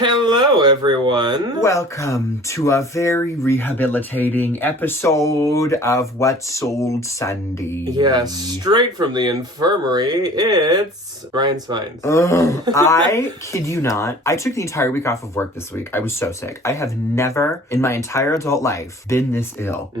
Hello, everyone. Welcome to a very rehabilitating episode of What Sold Sunday. Yeah, straight from the infirmary, it's Ryan's Finds. I kid you not. I took the entire week off of work this week. I was so sick. I have never in my entire adult life been this ill.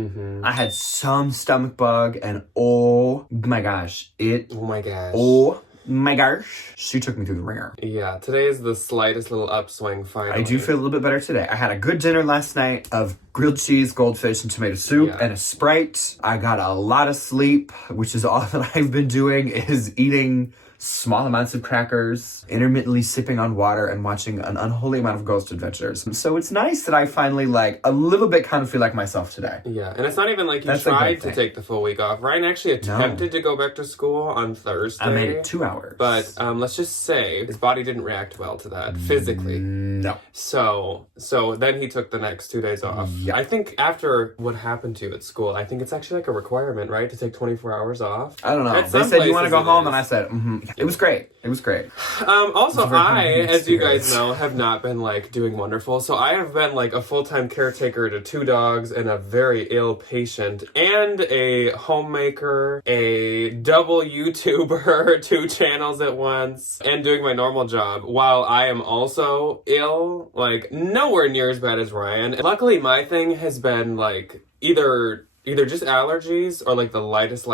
I had some stomach bug and oh my gosh. Oh my gosh. She took me through the ringer. Yeah, today is the slightest little upswing finally. I do feel a little bit better today. I had a good dinner last night of grilled cheese, goldfish, and tomato soup, and a Sprite. I got a lot of sleep, which is all that I've been doing is eating small amounts of crackers, intermittently sipping on water, and watching an unholy amount of Ghost Adventures. So it's nice that I finally, a little bit kind of feel like myself today. Yeah, and it's not even like you tried to take the full week off. Ryan actually attempted to go back to school on Thursday. I made it 2 hours. But let's just say his body didn't react well to that physically. No. So then he took the next 2 days off. Yep. I think after what happened to you at school, I think it's actually like a requirement, right? To take 24 hours off. I don't know. They said, you want to go home? And I said, It was great. It was great. Also, as you guys know, have not been doing wonderful. So I have been a full-time caretaker to 2 dogs and a very ill patient and a homemaker, a double YouTuber, 2 channels at once, and doing my normal job while I am also ill, nowhere near as bad as Ryan. Luckily, my thing has been either just allergies or the lightest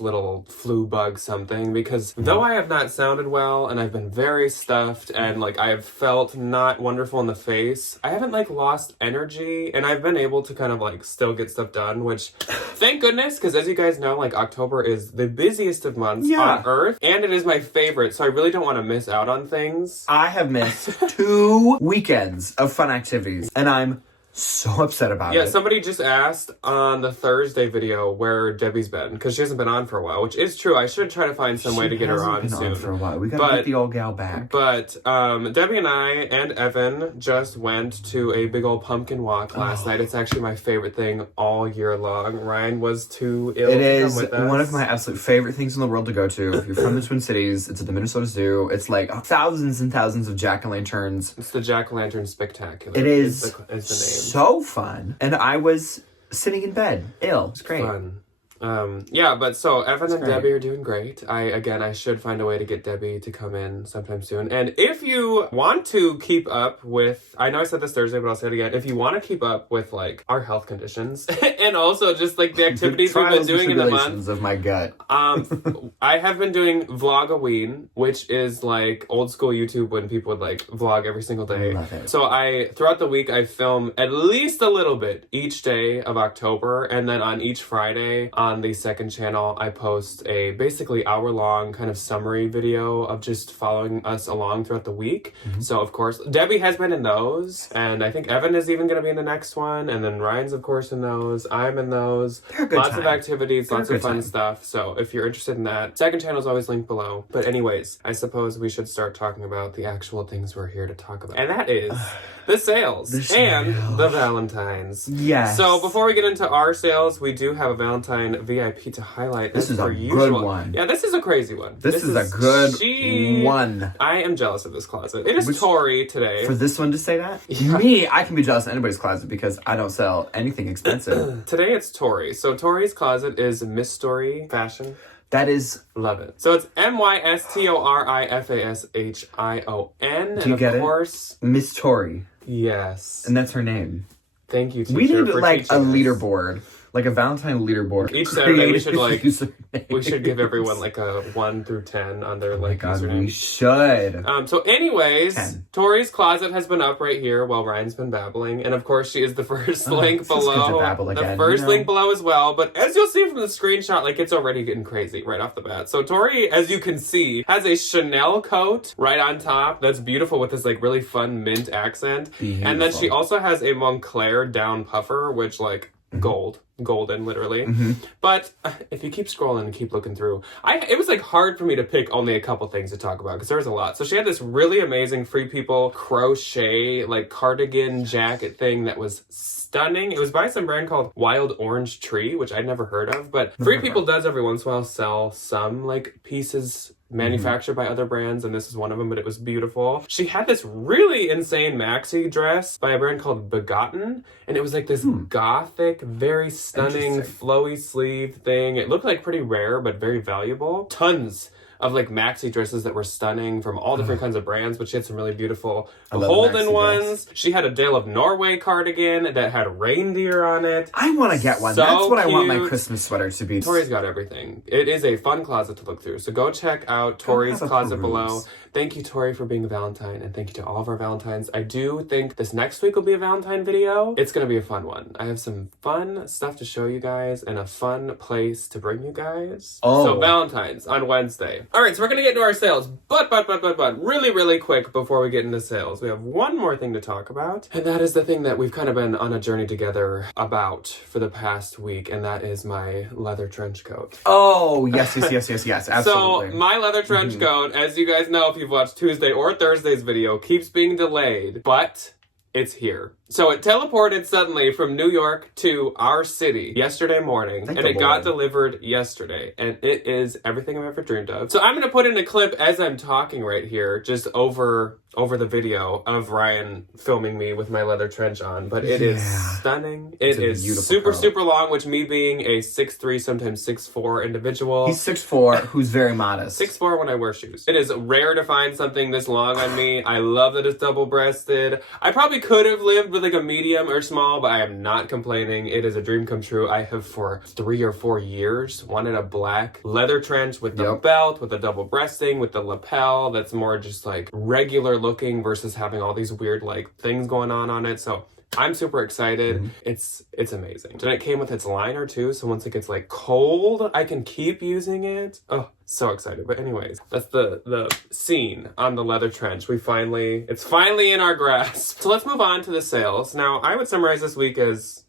little flu bug something, because though I have not sounded well and I've been very stuffed and I have felt not wonderful in the face, I haven't lost energy and I've been able to kind of still get stuff done, which thank goodness, because as you guys know, October is the busiest of months on earth and it is my favorite, so I really don't want to miss out on things. I have missed 2 weekends of fun activities and I'm so upset about it. Yeah, somebody just asked on the Thursday video where Debbie's been, because she hasn't been on for a while, which is true. I should try to find some way to get her on soon. On for a while. We gotta get the old gal back. But Debbie and I and Evan just went to a big old pumpkin walk last night. It's actually my favorite thing all year long. Ryan was too ill to come with us. One of my absolute favorite things in the world to go to. If you're from the Twin Cities, it's at the Minnesota Zoo. It's thousands and thousands of jack-o'-lanterns. It's the Jack-o'-lantern Spectacular. It is the name. So fun. And I was sitting in bed, ill. It's great. Fun. But so Evan and Debbie are doing great. I should find a way to get Debbie to come in sometime soon. And if you want to keep up with, I know I said this Thursday, but I'll say it again. If you want to keep up with our health conditions and also just the activities we've been doing in the month of my gut. I have been doing Vlog-a-ween, which is old school YouTube when people would vlog every single day. Love it. So throughout the week I film at least a little bit each day of October, and then on each Friday on the second channel, I post a basically hour-long kind of summary video of just following us along throughout the week. So, of course, Debbie has been in those, and I think Evan is even going to be in the next one, and then Ryan's, of course, in those. I'm in those. Lots of activities, lots of fun stuff. So, if you're interested in that, second channel is always linked below. But anyways, I suppose we should start talking about the actual things we're here to talk about. And that is the sales and the Valentines. Yes. So, before we get into our sales, we do have a Valentine VIP to highlight. This is a good one. Yeah, this is a crazy one. This is a good one. I am jealous of this closet. It is Tori today. For this one to say that? Yeah. Me, I can be jealous of anybody's closet because I don't sell anything expensive. Today it's Tori. So Tori's closet is Miss Story Fashion. That is... Love it. So it's MYSTORIFASHION. Do you get it? Miss Tori. Yes. And that's her name. Thank you, teacher. We need a leaderboard. Like a Valentine leaderboard. Each Saturday we should give everyone a 1 through 10 on their username. We should. So anyways, 10. Tori's closet has been up right here while Ryan's been babbling, and of course she is the first link below. The first link below as well. But as you'll see from the screenshot, it's already getting crazy right off the bat. So Tori, as you can see, has a Chanel coat right on top. That's beautiful with this really fun mint accent. Beautiful. And then she also has a Moncler down puffer, which golden, literally. But if you keep scrolling and keep looking through, it was hard for me to pick only a couple things to talk about because there was a lot. So she had this really amazing Free People crochet cardigan jacket thing that was stunning. It was by some brand called Wild Orange Tree, which I'd never heard of, but Free People does every once in a while sell some pieces manufactured by other brands, and this is one of them, but it was beautiful. She had this really insane maxi dress by a brand called Begotten, and it was like this gothic, very stunning, flowy sleeve thing. It looked like pretty rare, but very valuable. Tons of like maxi dresses that were stunning from all different kinds of brands, but she had some really beautiful Holden ones. She had a Dale of Norway cardigan that had reindeer on it. I want to get one. So that's what cute. I want my Christmas sweater to be. Tori's got everything. It is a fun closet to look through. So go check out Tori's closet below. Thank you, Tori, for being a Valentine, and thank you to all of our Valentines. I do think this next week will be a Valentine video. It's going to be a fun one. I have some fun stuff to show you guys and a fun place to bring you guys. So Valentines on Wednesday. All right, so we're going to get into our sales, but really, really quick before we get into sales, we have one more thing to talk about, and that is the thing that we've kind of been on a journey together about for the past week, and that is my leather trench coat. Oh, yes, absolutely. So my leather trench coat, as you guys know, if you've watched Tuesday or Thursday's video, keeps being delayed, but it's here. So it teleported suddenly from New York to our city yesterday morning, and it got delivered yesterday, and it is everything I've ever dreamed of. So I'm going to put in a clip as I'm talking right here, just over the video of Ryan filming me with my leather trench on, but it is stunning. It is super long, which me being a 6'3", sometimes 6'4" individual. He's 6'4", who's very modest. 6'4" when I wear shoes. It is rare to find something this long on me. I love that it's double-breasted. I probably could have lived with like a medium or small, but I am not complaining. It is a dream come true. I have for 3 or 4 years wanted a black leather trench with the belt, with the double breasting, with the lapel that's more just like regular looking versus having all these weird like things going on it. So I'm super excited. It's amazing. And it came with its liner too, so once it gets like cold, I can keep using it. Oh, so excited. But anyways, that's the scene on the leather trench. It's finally in our grasp. So let's move on to the sales. Now, I would summarize this week as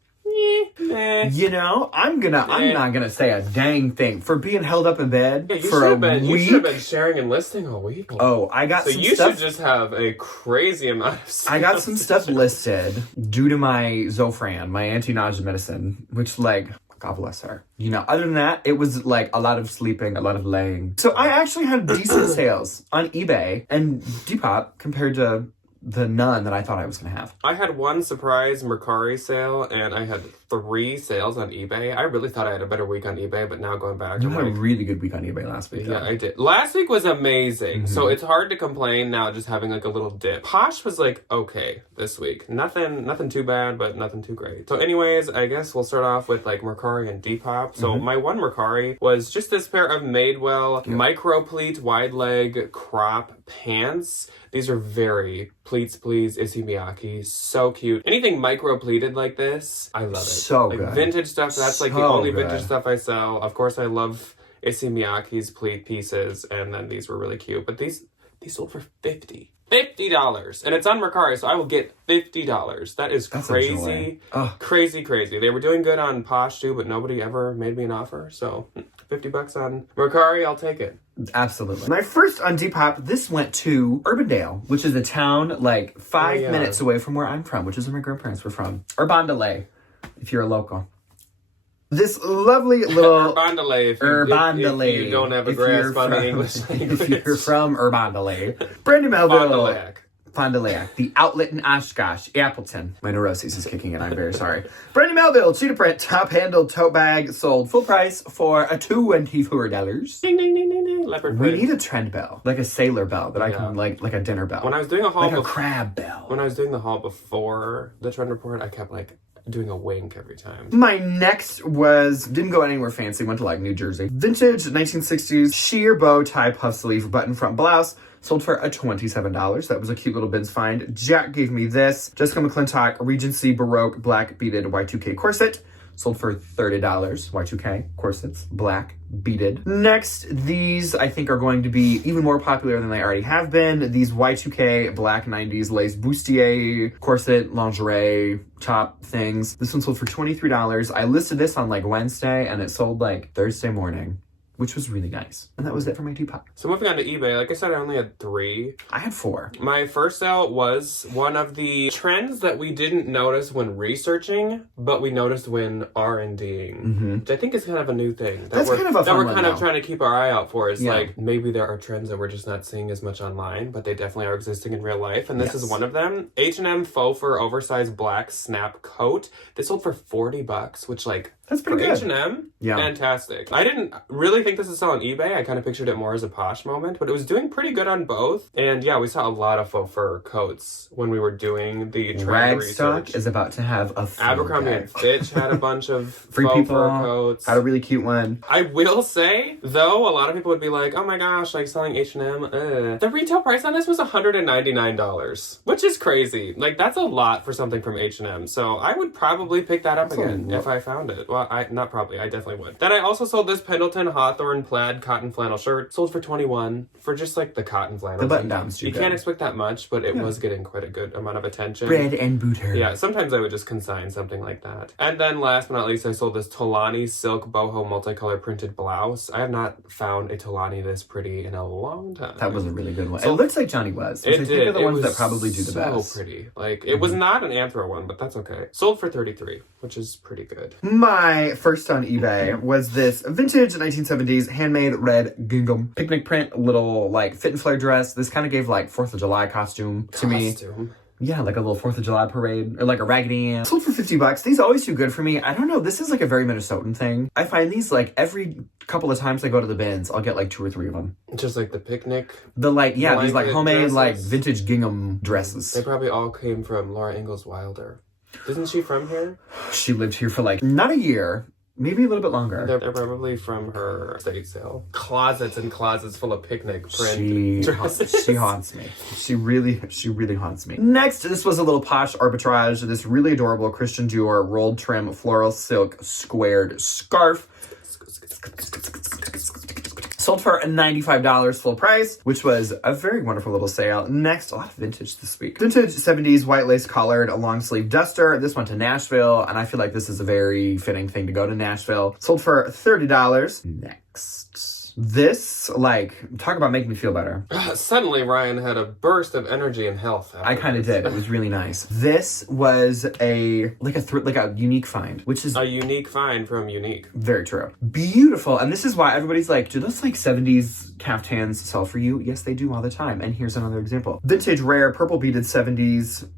you know, I'm not gonna say a dang thing for being held up in bed for a week. You should have been sharing and listing all week. Oh, I got some stuff. So you should just have a crazy amount of stuff. I got some stuff listed due to my Zofran, my anti-nausea medicine, which like, God bless her. You know, other than that, it was like a lot of sleeping, a lot of laying. So I actually had decent sales on eBay and Depop compared to the none that I thought I was going to have. I had one surprise Mercari sale, and I had 3 sales on eBay. I really thought I had a better week on eBay, but now going back, you had a really good week on eBay last week. Yeah, I did. Last week was amazing, so it's hard to complain now just having like a little dip. Posh was like okay this week. Nothing too bad, but nothing too great. So anyways, I guess we'll start off with like Mercari and Depop. So my one Mercari was just this pair of Madewell micro pleat wide leg crop pants. These are very pleats please Issey Miyake, so cute. Anything micro pleated like this, I love it. So like good. Vintage stuff, that's like the only vintage stuff I sell. Of course I love Issey Miyake's pleat pieces, and then these were really cute. But these sold for $50. And it's on Mercari, so I will get $50. That's crazy. Crazy. They were doing good on Posh too, but nobody ever made me an offer. So $50 on Mercari, I'll take it. Absolutely. My first on Depop, this went to Urbandale, which is a town like 5 minutes away from where I'm from, which is where my grandparents were from. Urbandale, if you're a local. This lovely little Urbandale, if you don't have a grasp on the English language. If you're from Urbandale. Brandy Melville. Fond du Lac, the outlet in Oshkosh, Appleton. My neuroses is kicking in, I'm very sorry. Brandy Melville, cheetah print, top handled tote bag, sold full price for $24. Ding, ding, ding, ding, ding. Leopard print. We need a trend bell, like a sailor bell that I can, like a dinner bell. When I was doing a haul, like a crab bell. When I was doing the haul before the trend report, I kept like doing a wink every time. My next didn't go anywhere fancy, went to like New Jersey. Vintage 1960s sheer bow tie puff sleeve button front blouse. Sold for $27. That was a cute little bins find. Jack gave me this. Jessica McClintock Regency Baroque Black Beaded Y2K Corset. Sold for $30. Y2K corsets, black, beaded. Next, these I think are going to be even more popular than they already have been. These Y2K black 90s lace bustier corset lingerie top things. This one sold for $23. I listed this on like Wednesday and it sold like Thursday morning. which was really nice. And that was it for my Depop. So moving on to eBay, like I said, I only had 3. I had 4. My first sale was one of the trends that we didn't notice when researching, but we noticed when R&Ding, which I think is kind of a new thing. That's kind of a fun we're one, kind of though. trying to keep our eye out for. Is Yeah. like maybe there are trends that we're just not seeing as much online, but they definitely are existing in real life, and this is one of them. H&M faux fur oversized black snap coat. They sold for $40, which like That's pretty for good. H&M, Yeah. fantastic. I didn't really think this would sell on eBay. I kind of pictured it more as a Posh moment, but it was doing pretty good on both. And yeah, we saw a lot of faux fur coats when we were doing the trend Ragstock research. is about to have a field Abercrombie day. and Fitch had a bunch of Free faux People fur coats. had a really cute one. I will say, though, a lot of people would be like, oh my gosh, like selling H&M. The retail price on this was $199, which is crazy. Like, that's a lot for something from H&M. So I would probably pick that up again if I found it. Well, not probably. I definitely would. Then I also sold this Pendleton Hawthorne plaid cotton flannel shirt. Sold for $21 for just like the cotton flannel. The button down's too You good. can't expect that much, but it was getting quite a good amount of attention. Bread and butter. Yeah, sometimes I would just consign something like that. And then last but not least, I sold this Tolani silk boho multicolor printed blouse. I have not found a Tolani this pretty in a long time. That was a really good one. It looks like Johnny was. Which It I did. think are the It ones was that probably do the best. So pretty. Like, it was not an Anthro one, but that's okay. Sold for $33, which is pretty good. My first on eBay was this vintage 1970s handmade red gingham picnic print little like fit and flare dress. This kind of gave like 4th of July costume to me. Costume. Yeah, like a little 4th of July parade or like a Raggedy Ann. Sold for $50. These always do good for me. I don't know. This is like a very Minnesotan thing. I find these like every couple of times I go to the bins, I'll get like 2 or 3 of them. Just like the picnic. The like, yeah, these like Blanket homemade dresses. like vintage gingham dresses. They probably all came from Laura Ingalls Wilder. Isn't she from here? She lived here for like not a year, maybe a little bit longer. They're probably from her estate sale. Closets and closets full of picnic print dresses. She haunts me. She really haunts me. Next, this was a little posh arbitrage. This really adorable Christian Dior rolled trim floral silk squared scarf. Sold for $95 full price, which was a very wonderful little sale. Next, a lot of vintage this week. Vintage 70s white lace collared long sleeve duster. This went to Nashville, and I feel like this is a very fitting thing to go to Nashville. Sold for $30. Next. This, like, talk about making me feel better. Suddenly, Ryan had a burst of energy and health. I kind of did. It was really nice. This was a unique find, which is A unique find from Unique. very true. Beautiful. And this is why everybody's like, do those like 70s caftans sell for you? Yes, they do all the time. And here's another example. Vintage rare purple beaded 70s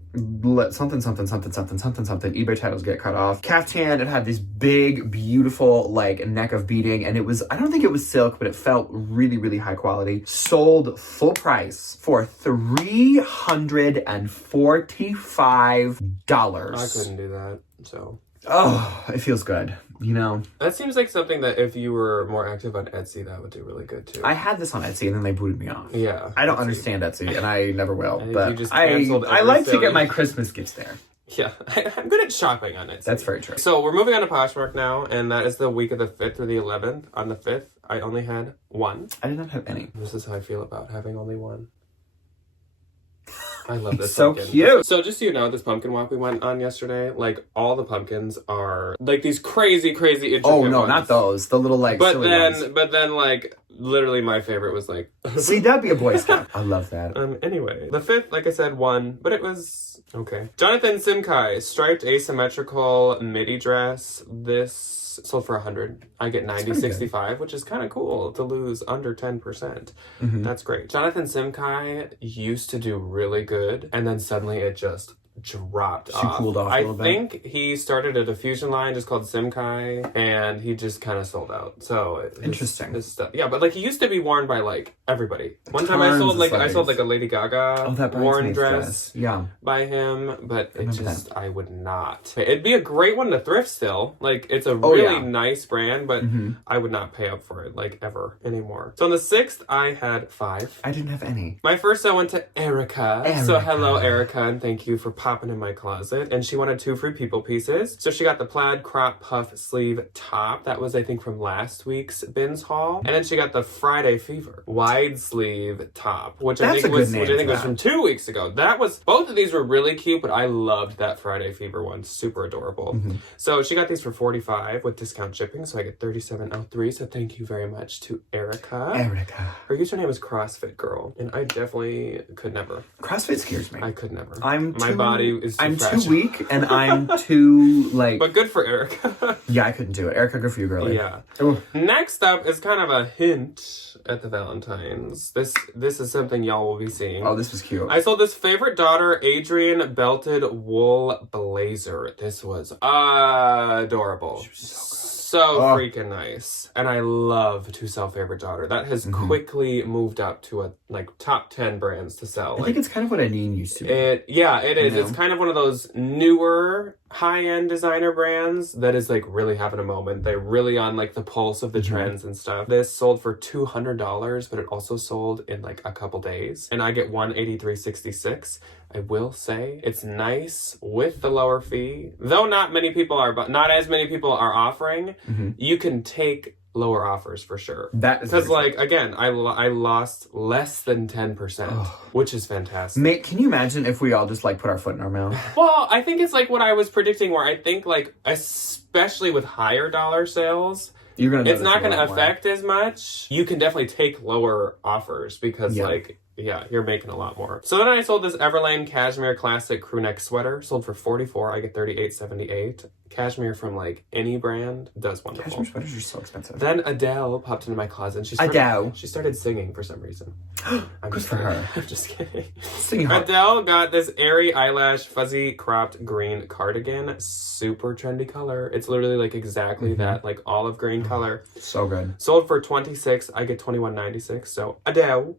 something eBay titles get cut off caftan. It had this big beautiful like neck of beading, and it was, I don't think it was silk, but it felt really, really high quality. Sold full price for $345. I couldn't do that, so. Oh, it feels good, you know. That seems like something that if you were more active on Etsy, that would do really good too. I had this on Etsy and then they booted me off. Yeah. I don't understand Etsy, and I never will. think But you just I canceled every like to sale get you- my Christmas gifts there. Yeah, I'm good at shopping on Etsy. That's very true. So we're moving on to Poshmark now, and that is the week of the 5th through the 11th. On the 5th, I only had 1. I did not have any. This is how I feel about having only 1. I love this So pumpkin. cute. So just so you know, this pumpkin walk we went on yesterday, like all the pumpkins are like these crazy intricate Oh no, ones. not those. The little like But silly then ones. like literally my favorite was like See, that'd be a Boy Scout. I love that. anyway, the 5th, like I said, 1, but it was okay. Jonathan Simkai, striped asymmetrical midi dress. This sold for $100. I get $90.65, which is kind of cool to lose under 10%. That's great. Jonathan Simkai used to do really good, and then suddenly it just dropped off. Cooled off a I little bit. think he started a diffusion line just called Simkai, and he just kind of sold out. So Interesting. his stuff, yeah, but like he used to be worn by like everybody. One time I Tons sold of like celebrities. a Lady Gaga Oh, that worn bridesmaid's dress Yeah. by him, but it remember just I would not. It'd be a great one to thrift still. Like it's a Oh, really yeah. nice brand, but I would not pay up for it like ever anymore. So on the 6th, I had 5. I didn't have any. My first I went to Erica. So Erica. hello Erica, and thank you for popping in my closet, and she wanted 2 free people pieces. So she got the plaid crop puff sleeve top. That was, I think, from last week's bins haul. And then she got the Friday Fever wide sleeve top, which I think was from 2 weeks ago. Both of these were really cute, but I loved that Friday Fever one. Super adorable. So she got these for $45 with discount shipping, so I get $37.03. So thank you very much to Erica. Her username is CrossFit Girl, and I definitely could never. CrossFit scares me. I could never. My body is too I'm fragile. too weak, and I'm too, like... But good for Erica. Yeah, I couldn't do it. Erica, good for you, girlie. Yeah. Ooh. Next up is kind of a hint at the Valentines. This is something y'all will be seeing. Oh, this was cute. I sold this favorite daughter Adrian belted wool blazer. This was adorable. She was So freaking nice. And I love to sell favorite daughter. That has quickly moved up to a top 10 brands to sell. I think it's kind of what Anine used to be. It is. You know? It's kind of one of those newer high-end designer brands that is really having a moment. They're really on the pulse of the trends and stuff. This sold for $200, but it also sold in a couple days. And I get $183.66. I will say it's nice with the lower fee, though not as many people are offering. You can take lower offers for sure. That is because again, I lost less than 10%, which is fantastic. Mate, can you imagine if we all just put our foot in our mouth? Well, I think it's what I was predicting, where I think especially with higher dollar sales, it's not going to affect as much. You can definitely take lower offers because you're making a lot more. So then I sold this Everlane Cashmere Classic crew neck sweater. Sold for $44. I get $38.78. Cashmere from any brand does wonderful. Cashmere sweaters are so expensive. Then Adele popped into my closet and she started singing for some reason. Good for her. I'm just kidding. Singing hard. Adele got this airy eyelash fuzzy cropped green cardigan. Super trendy color. It's literally exactly that olive green color. So good. Sold for $26. I get $21.96. So Adele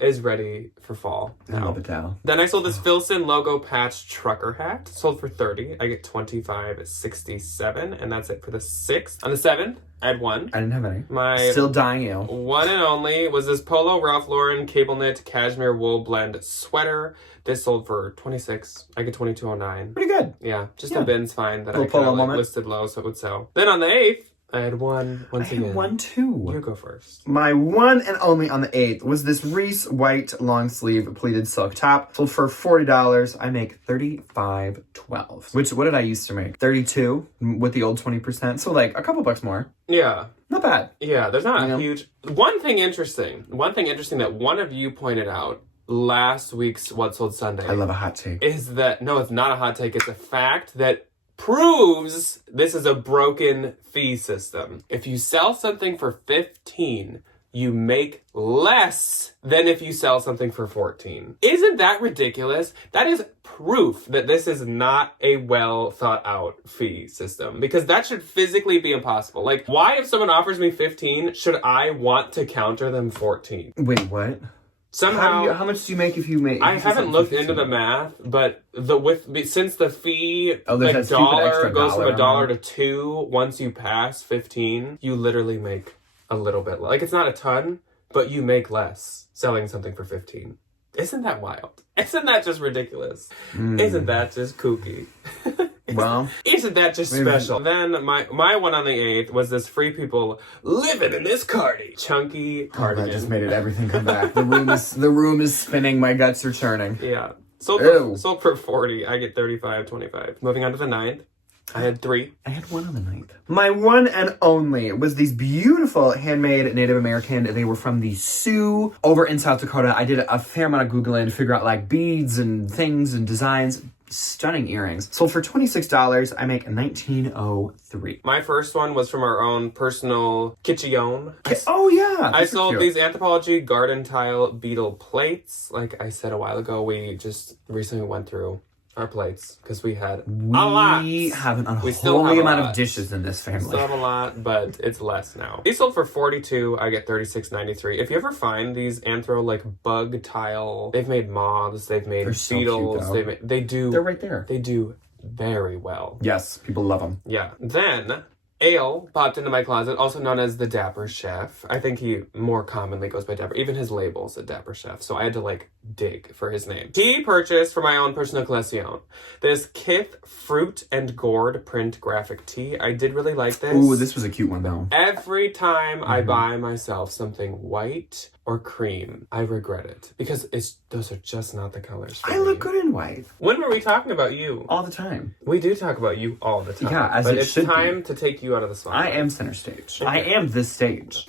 is ready for fall. I love Adele. Then I sold this Filson logo patch trucker hat. Sold for $30. I get $25.67, and that's it for the 6th. On the 7th, I had one. I didn't have any. My still dying ill. One and only was this Polo Ralph Lauren cable knit cashmere wool blend sweater. This sold for $26. I get $22.09. Pretty good. Yeah, just a bin's fine that I Polo moment. Listed low so it would sell. Then on the 8th, I had one again. I had one too. You go first. My one and only on the 8th was this Reese white long sleeve pleated silk top. Sold for $40. I make $35.12. What did I used to make? $32 with the old 20%. So a couple bucks more. Yeah. Not bad. Yeah, there's not a huge... One thing interesting that one of you pointed out last week's What Sold Sunday. I love a hot take. Is that... No, it's not a hot take. It's a fact that proves this is a broken fee system. If you sell something for $15, you make less than if you sell something for $14. Isn't that ridiculous? That is proof that this is not a well thought out fee system, because that should physically be impossible. Why, if someone offers me $15, should I want to counter them $14? Wait, what? Somehow, how much do you make if you make? I haven't looked into the math, but since the fee $1 goes from $1 to $2 once you pass 15, you literally make a little bit. It's not a ton, but you make less selling something for 15. Isn't that wild? Isn't that just ridiculous? Isn't that just kooky? Well, isn't that just special? Then my one on the 8th was this Free People living in this chunky cardigan. That just made everything come back. The room is spinning. My guts are churning. Yeah. Sold for $40. I get $35.25. Moving on to the 9th. I had 3. I had one on the 9th. My one and only was these beautiful handmade Native American. They were from the Sioux over in South Dakota. I did a fair amount of Googling to figure out beads and things and designs. Stunning earrings. Sold for $26. I make $19.03. My first one was from our own personal Kitchione. Oh yeah. I sold these Anthropologie garden tile beetle plates. Like I said a while ago, we just recently went through our plates because we had a lot. We have an unholy amount of dishes in this family. We still have a lot, but it's less now. These sold for $42. I get $36.93. If you ever find these anthro bug tile, they've made moths, they've made beetles. They're right there. They do very well. Yes, people love them. Yeah. Then Ale popped into my closet, also known as the Dapper Chef. I think he more commonly goes by Dapper. Even his label's a Dapper Chef, so I had to like dig for his name. He purchased for my own personal collection this Kith Fruit and Gourd print graphic tee. I did really like this. Ooh, this was a cute one though. Every time I buy myself something white or cream, I regret it because those are just not the colors for I me. look good in white. When were we talking about you? All the time. We do talk about you all the time. Yeah, as but it it's should time be. to take you out of the spotlight. I am center stage. I am this stage.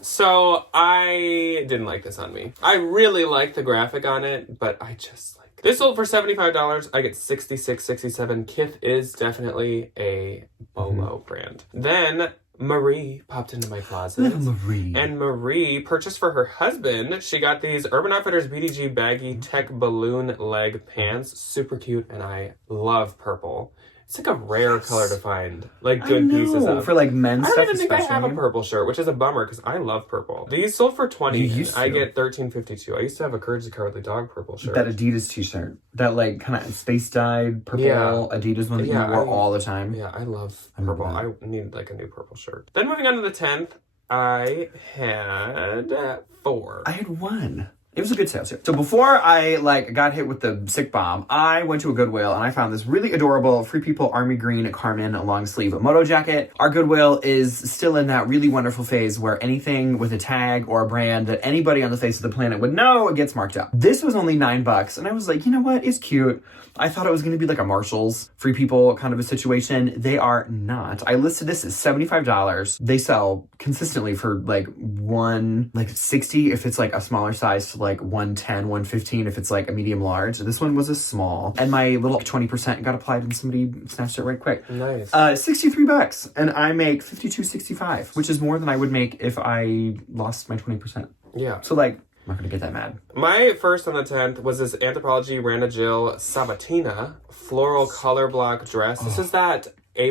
So I didn't like this on me. I really like the graphic on it, but I just like this sold for $75. I get $66.67. Kith is definitely a bolo brand. Then Marie popped into my closet. Little Marie. And Marie purchased for her husband. She got these Urban Outfitters BDG baggy tech balloon leg pants. Super cute, and I love purple. It's like a rare color to find, like good pieces of. For like men's I stuff don't even think I especially. have a purple shirt, which is a bummer because I love purple. These sold for $20. You used I to. get $13.52. I used to have a Courage the Cowardly Dog purple shirt. That Adidas t-shirt. That like kind of space dyed purple Adidas one that you wore all the time. Yeah, I love I love purple. that. I need like a new purple shirt. Then moving on to the 10th, I had 4. I had one. It was a good sales year. So before I got hit with the sick bomb, I went to a Goodwill and I found this really adorable Free People Army Green Carmen long sleeve moto jacket. Our Goodwill is still in that really wonderful phase where anything with a tag or a brand that anybody on the face of the planet would know gets marked up. This was only $9 and I was like, you know what? It's cute. I thought it was going to be like a Marshall's Free People kind of a situation. They are not. I listed this as $75. They sell consistently for like $160 if it's like a smaller size to like $110, $115 if it's like a medium large. This one was a small. And my little 20% got applied and somebody snatched it right quick. Nice. $63 and I make $52.65, which is more than I would make if I lost my 20%. Yeah. So like, I'm not gonna get that mad. My first on the 10th was this Anthropologie Rana Jill Sabatina floral color block dress. This is that A+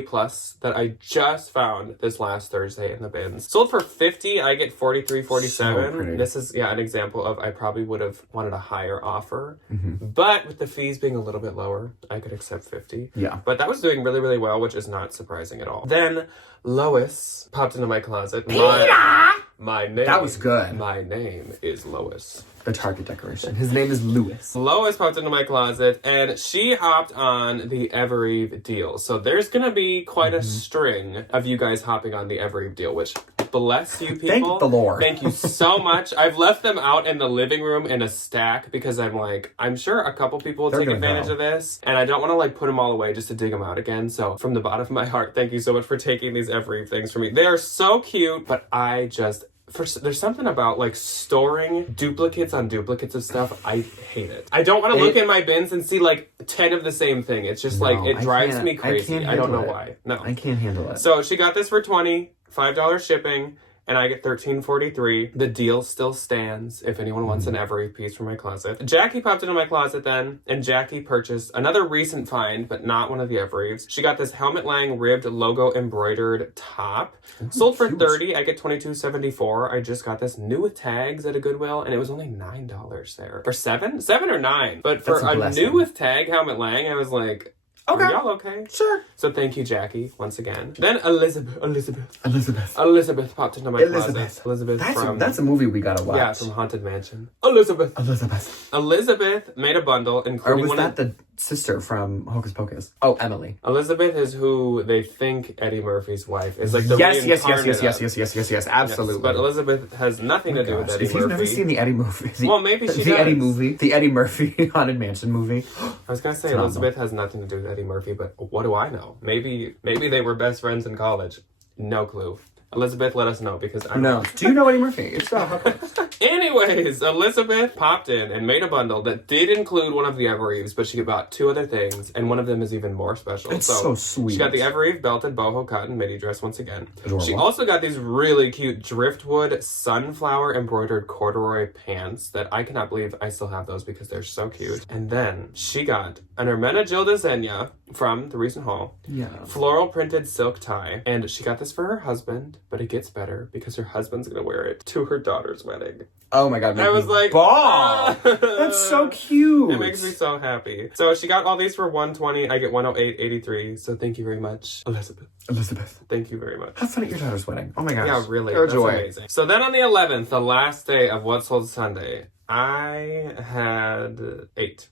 that I just found this last Thursday in the bins. Sold for $50. I get $43.47. So pretty. This is an example of I probably would have wanted a higher offer, but with the fees being a little bit lower, I could accept $50. Yeah. But that was doing really, really well, which is not surprising at all. Then Lois popped into my closet. My name. That was good. My name is Lois. The Target decoration. His name is Lewis. Lois popped into my closet and she hopped on the Evereve deal. So there's gonna be quite a string of you guys hopping on the Evereve deal, which bless you people. Thank the Lord. Thank you so much. I've left them out in the living room in a stack because I'm sure a couple people will They're take gonna advantage go. of this. And I don't want to like put them all away just to dig them out again. So from the bottom of my heart, thank you so much for taking these Evereve things from me. They are so cute, but I just... there's something about like storing duplicates on duplicates of stuff. I hate it. I don't want to look in my bins and see like 10 of the same thing. It's just like it drives me crazy. I don't know why. No, I can't handle it. So she got this for $20, $5 shipping, and I get $13.43. The deal still stands if anyone wants an Evereve piece from my closet. Jackie popped into my closet then, and Jackie purchased another recent find, but not one of the Evereves. She got this Helmut Lang ribbed logo embroidered top. Sold for $30. I get $22.74. I just got this new with tags at a Goodwill, and it was only $9 there. Or $7? $7 or $9. But for That's a a blessing. new with tag Helmut Lang, I was like... Okay. Are y'all okay? Sure. So thank you, Jackie, once again. Then Elizabeth popped into my Elizabeth. closet. Elizabeth That's a movie we gotta watch. yeah, from Haunted Mansion. Elizabeth Elizabeth. made a bundle, Or including was one that of... the sister from Hocus Pocus? Oh, Emily. Elizabeth is who they think Eddie Murphy's wife is. Like the Yes. reincarnate of. Absolutely. Yes, but Elizabeth has nothing to do with Eddie If you've never Murphy. seen the Eddie movie, Well, maybe she the does. Eddie movie, the Eddie Murphy Haunted Mansion movie. I was gonna say Phenomenal. Elizabeth has nothing to do with Eddie Murphy, but what do I know? Maybe they were best friends in college. No clue. Elizabeth, let us know because I don't No. know. Do you know Eddie Murphy? If so, how come? Anyways, Elizabeth popped in and made a bundle that did include one of the Evereves, but she bought 2 other things, and one of them is even more special. It's so sweet. She got the Evereve belted boho cotton midi dress once again. Adorable. She also got these really cute driftwood sunflower embroidered corduroy pants that I cannot believe I still have those because they're so cute. And then she got an Hermena Gilda Zegna from the recent haul. Yeah. Floral printed silk tie. And she got this for her husband, but it gets better because her husband's gonna wear it to her daughter's wedding. Oh my god, I was like, ball. That's so cute. It makes me so happy. So she got all these for $120. I get $108.83. So thank you very much, Elizabeth. Thank you very much. Have fun at your daughter's wedding. Oh my gosh. Yeah, really. Pure That's joy. amazing. So then on the 11th, the last day of What Sold Sunday, I had 8.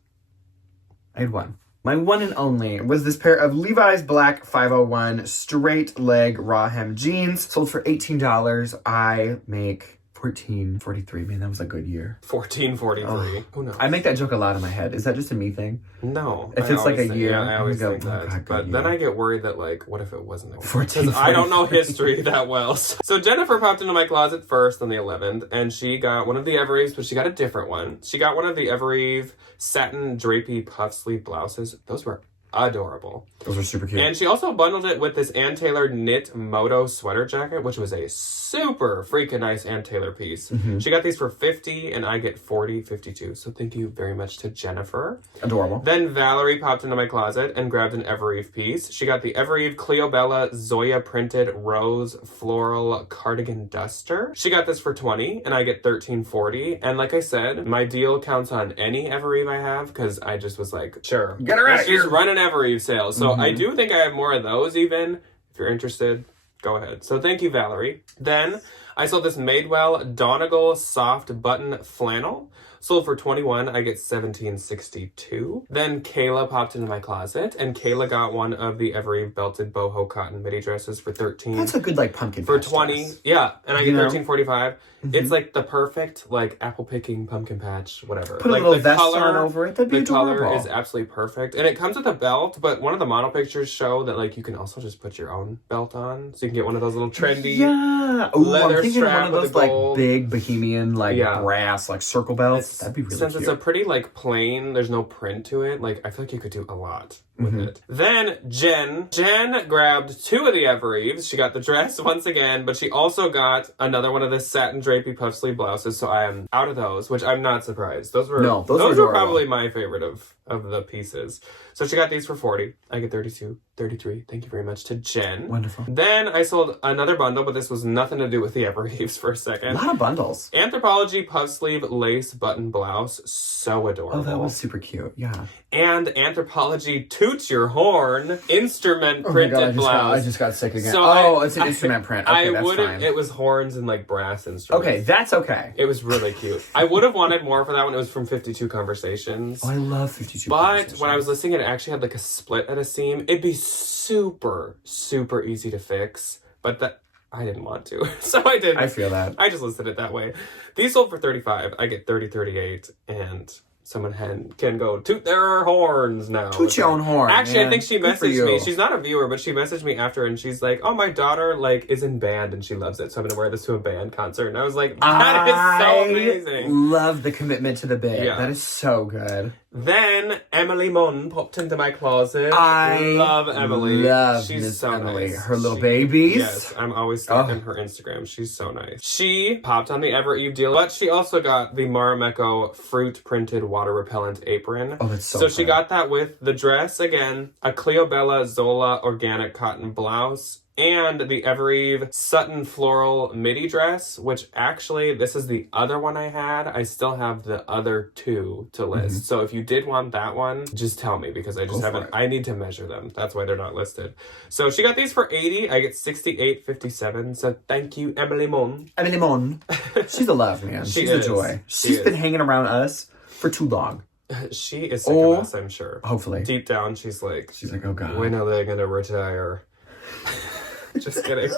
I had 1. My one and only was this pair of Levi's Black 501 straight leg raw hem jeans. Sold for $18. I make $14.43. Man, that was a good year. $14.43. Who knows? I make that joke a lot in my head. Is that just a me thing? No. If it's like a year, I always go, think that. God, but yeah. then I get worried that, like, what if it wasn't a year? 14, Because I don't know history that well. So Jennifer popped into my closet first on the 11th, and she got one of the Evereves, but she got a different one. She got one of the Evereve satin drapey puff sleeve blouses. Those were adorable. Those are super cute. And she also bundled it with this Ann Taylor knit moto sweater jacket, which was a super freaking nice Ann Taylor piece. She got these for $50 and I get $40.52. So thank you very much to Jennifer. Adorable. Then Valerie popped into my closet and grabbed an Evereve piece. She got the Evereve Cleobella Zoya printed rose floral cardigan duster. She got this for $20 and I get $13.40. And like I said, my deal counts on any Evereve I have because I just was like, sure. Get her out of here. Just run an Evereve sale. So I do think I have more of those even. If you're interested, go ahead. So thank you, Valerie. Then I sold this Madewell Donegal soft button flannel. Sold for $21. I get $17.62. Then Kayla popped into my closet, and Kayla got one of the Evereve belted boho cotton midi dresses for $13. That's a good like pumpkin for patch $20. dress. Yeah, and I get You know? $13.45. It's like the perfect like apple picking pumpkin patch, whatever. Put a like little the vest color, on over it. That'd be the color adorable. is absolutely perfect, and it comes with a belt. But one of the model pictures show that like you can also just put your own belt on, so you can get one of those little trendy. Yeah. Ooh, leather I'm thinking one strap of with those the like gold. big bohemian like brass like circle belts. That'd be really Since cute. it's a pretty like plain, there's no print to it. Like I feel like you could do a lot with it. Then Jen grabbed 2 of the Evereves. She got the dress once again, but she also got another one of the satin drapey puff sleeve blouses. So I am out of those, which I'm not surprised. Those were were were adorable. probably my favorite of the pieces. So she got these for $40. I get $32.33. Thank you very much to Jen. Wonderful. Then I sold another bundle, but this was nothing to do with the Evereves for a second. A lot of bundles. Anthropologie puff sleeve lace button blouse. So adorable. Oh, that was super cute. Yeah. And Anthropologie Toot Your Horn instrument printed blouse. I just got sick again. So it's an instrument print. Okay, that's fine. It was horns and like brass instruments. Okay, that's okay. It was really cute. I would have wanted more for that one. It was from 52 Conversations. Oh, I love 52 But Conversations. when I was listening, it actually had like a split at a seam. It'd be super, super easy to fix. But that I didn't want to. So I didn't. I feel that. I just listed it that way. These sold for $35. I get $30.38 and someone can go toot their horns now. Toot your own horn. Actually, man. I think she Good for messaged me. you. She's not a viewer, but she messaged me after and she's like, "Oh, my daughter like is in band and she loves it, so I'm gonna wear this to a band concert." And I was like, "That is so amazing." Love the commitment to the bit. Yeah. That is so good. Then Emily Munn popped into my closet. I love Emily. love She's Miss so Emily. nice. Her little babies. Yes, I'm always stalking her Instagram. She's so nice. She popped on the Evereve deal, but she also got the Marimekko fruit printed water repellent apron. Oh, that's so So she good. got that with the dress again, a Cleobella Zola organic cotton blouse, and the Evereve Sutton floral midi dress, which actually, this is the other one I had. I still have the other 2 to list. So if you did want that one, just tell me because I just haven't. I need to measure them. That's why they're not listed. So she got these for $80. I get $68.57. So thank you, Emily Mon. Emily Mon. She's a love, man. She's a joy. She's been hanging around us for too long. She is sick of us, I'm sure. Hopefully. Deep down, she's like, oh God. when are they gonna retire? Just kidding.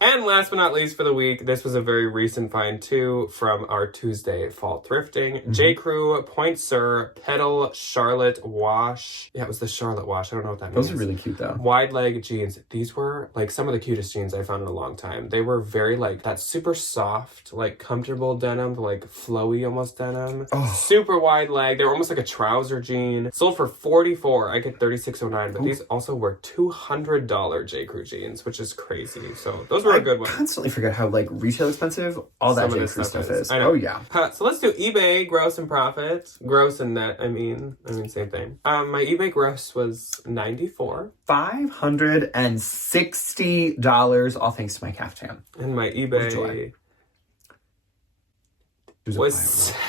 And last but not least for the week, this was a very recent find too from our Tuesday fall thrifting. J. Crew Point Sur Pedal Charlotte Wash. Yeah, it was the Charlotte Wash. I don't know what that means. Those are really cute though. Wide leg jeans. These were like some of the cutest jeans I found in a long time. They were very like that super soft, like comfortable denim, like flowy almost denim. Super wide leg. They were almost like a trouser jean. Sold for $44. I get $36.09. But these also were $200 J. Crew jeans, which is crazy. So those were a good one. I constantly forget how, like, retail expensive all that Some of J. this Crew stuff stuff is. is. I know. Oh, yeah. So let's do eBay gross and profit. Gross and net, I mean, same thing. My eBay gross was $94. $560, all thanks to my caftan. And my Joy. eBay was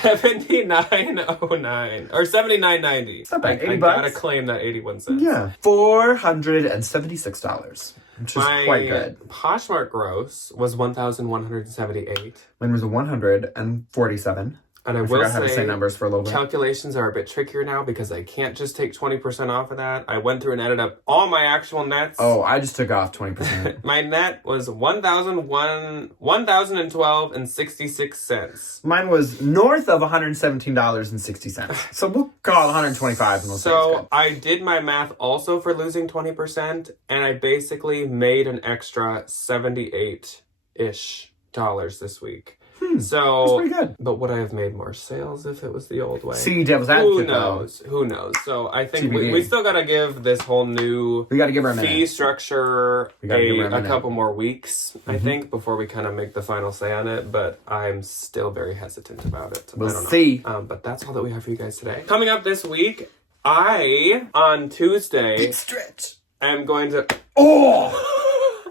$79.09 or $79.90. It's not bad. $80. I gotta claim that 81 cents. Yeah. $476, which is quite good. Poshmark gross was $1,178. Mine was 147. And I will forgot how to say numbers for a little bit. Calculations are a bit trickier now because I can't just take 20% off of that. I went through and added up all my actual nets. Oh, I just took off 20%. My net was $1,012.66. Mine was north of $117.60. So we'll call it 125 and we'll say it's So good. I did my math also for losing 20%, and I basically made an extra 78-ish dollars this week. So That's pretty good. But would I have made more sales if it was the old way? See, devil's advocate, Who knows? Who knows? So I think we still got to give this whole new We got to give her a minute. fee structure a couple more weeks, I think, before we kind of make the final say on it. But I'm still very hesitant about it. We'll I don't know. see. But that's all that we have for you guys today. Coming up this week, on Tuesday, Stretch. am going to... Oh!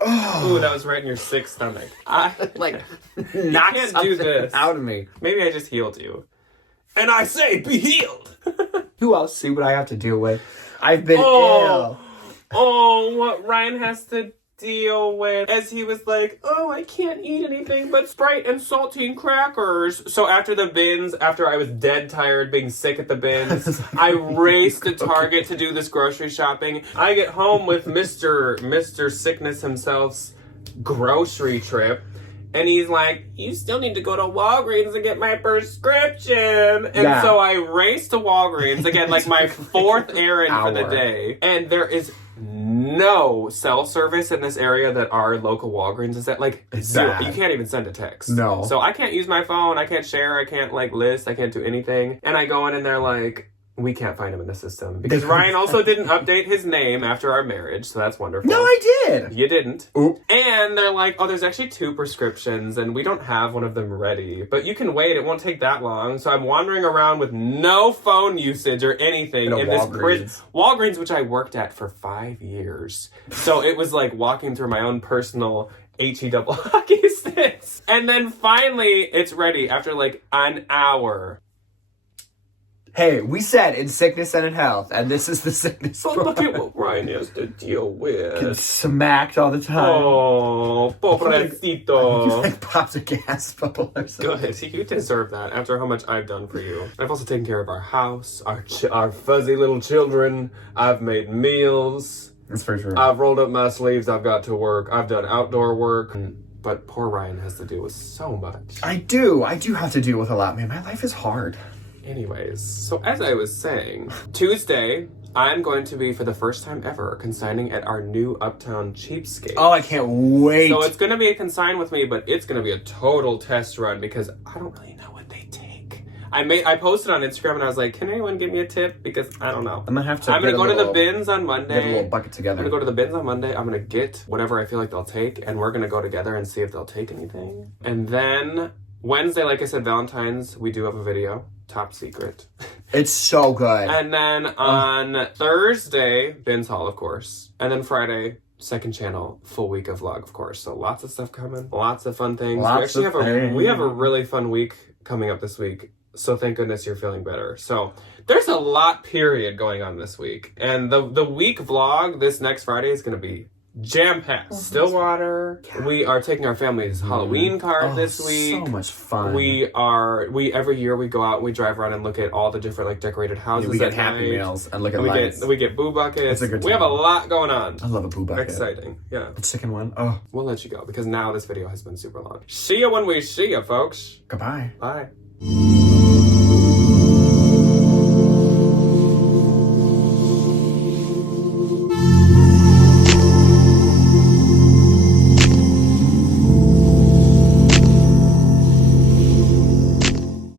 Ooh, that was right in your sick stomach. Like, You knock can't do something this. out of me. Maybe I just healed you. And I say, be healed! Who else see what I have to deal with? I've been Oh. ill. Oh, what Ryan has to deal with, as he was like, oh, I can't eat anything but Sprite and saltine crackers. So after I was dead tired being sick at the bins, I raced to Target to do this grocery shopping. I get home with Mr. Sickness himself's grocery trip. And he's like, you still need to go to Walgreens and get my prescription. And so I raced to Walgreens, again, like my fourth errand for the day. And there is no cell service in this area that our local Walgreens is at. Like, zero. You can't even send a text. No. So I can't use my phone. I can't share. I can't, like, list. I can't do anything. And I go in and they're like, we can't find him in the system. Because Ryan also didn't update his name after our marriage, so that's wonderful. No, I did. You didn't. Oop. And they're like, oh, there's actually 2 prescriptions, and we don't have one of them ready. But you can wait. It won't take that long. So I'm wandering around with no phone usage or anything in this Walgreens, which I worked at for 5 years. So it was like walking through my own personal HE double hockey sticks. And then finally, it's ready after like an hour. Hey, we said in sickness and in health, and this is the sickness. But look at what Ryan has to deal with. Getting smacked all the time. Oh, pobrecito. You like popped a gas bubble or something. Good. You deserve that after how much I've done for you. I've also taken care of our house, our fuzzy little children. I've made meals. That's for sure. I've rolled up my sleeves. I've got to work. I've done outdoor work. But poor Ryan has to deal with so much. I do have to deal with a lot, man. My life is hard. Anyways, so as I was saying, Tuesday, I'm going to be, for the first time ever, consigning at our new Uptown Cheapskate. Oh, I can't wait. So it's going to be a consign with me, but it's going to be a total test run because I don't really know what they take. I posted on Instagram and I was like, can anyone give me a tip? Because I don't know. I'm going to go to the bins on Monday. Get a little bucket together. I'm going to go to the bins on Monday. I'm going to get whatever I feel like they'll take, and we're going to go together and see if they'll take anything. And then Wednesday, like I said, Valentines, we do have a video. Top secret. It's so good. And then on Thursday, Bins Haul, of course. And then Friday, second channel, full week of vlog, of course. So lots of stuff coming. Lots of fun things. We have a really fun week coming up this week. So thank goodness you're feeling better. So there's a lot, period, going on this week. And the week vlog this next Friday is going to be jam-packed. Stillwater. Yeah. We are taking our family's Halloween card this week. So much fun. We every year we go out and we drive around and look at all the different like decorated houses. We get Happy Meals and look at lights. We get boo buckets. We have a lot going on. I love a boo bucket. Exciting. Yeah. The chicken one. Oh. We'll let you go because now this video has been super long. See ya when we see ya, folks. Goodbye. Bye.